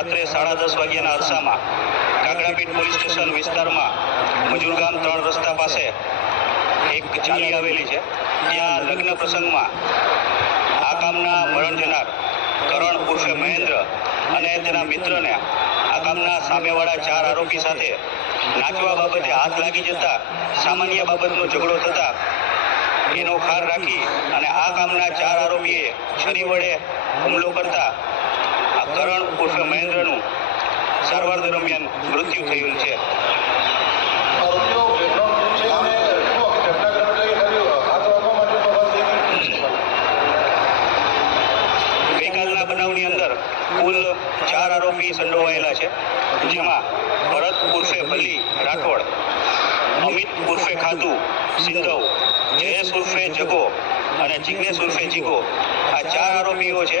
સાડા દસ વાગ્યાના અરસામાં કાકડાપીઠ પોલીસ સ્ટેશન વિસ્તારમાં મજૂરગામ ત્રણ રસ્તા પાસે એક ચાલી આવેલી છે. ત્યાં લગ્ન પ્રસંગમાં આ કામના મરણ જનાર કરણ ઉર્ફે મહેન્દ્ર અને તેના મિત્રને આ ગામના સામેવાળા ચાર આરોપી સાથે નાચવા બાબતે હાથ લાગી જતા સામાન્ય બાબતનો ઝઘડો થતા એનો ખાર રાખી અને આ ગામના ચાર આરોપીએ છરી વડે હુમલો કરતા કરણ મહેન્દ્રનું સારવાર દરમિયાન મૃત્યુ થયું છે. ગઈકાલના બનાવની અંદર કુલ ચાર આરોપી સંડોવાયેલા છે, જેમાં ભરત ઉર્ફે ભલી રાઠોડ, અમિત ઉર્ફે ખાતુ, સિંધવ, જયેશ ઉર્ફે જગો અને જિગ્નેશ ઉર્ફે જીગો. આ ચાર આરોપીઓ છે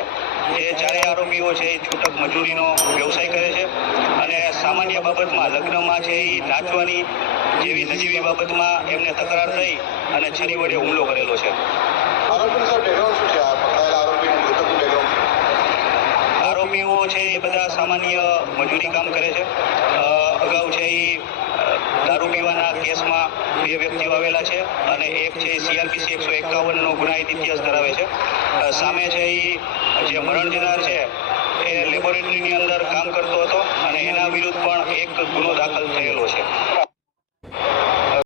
જે ચારેય આરોપીઓ છે એ છૂટક મજૂરીનો વ્યવસાય કરે છે અને સામાન્ય બાબતમાં લગ્નમાં છે એ નાચવાની જેવી નજીવી બાબતમાં એમને તકરાર થઈ અને છરી વડે હુમલો કરેલો છે? આરોપીઓ છે એ બધા સામાન્ય મજૂરી કામ કરે છે. કેસમાં બે વ્યક્તિઓ આવેલા છે અને એક છે સીઆરપીસી એકસો એકાવનનો ગુનાહિત ઇતિહાસ ધરાવે છે. સામે છે એ જે મરણ જનાર છે, એ લેબોરેટરીની અંદર કામ કરતો હતો અને એના વિરુદ્ધ પણ એક ગુનો દાખલ થયેલો છે.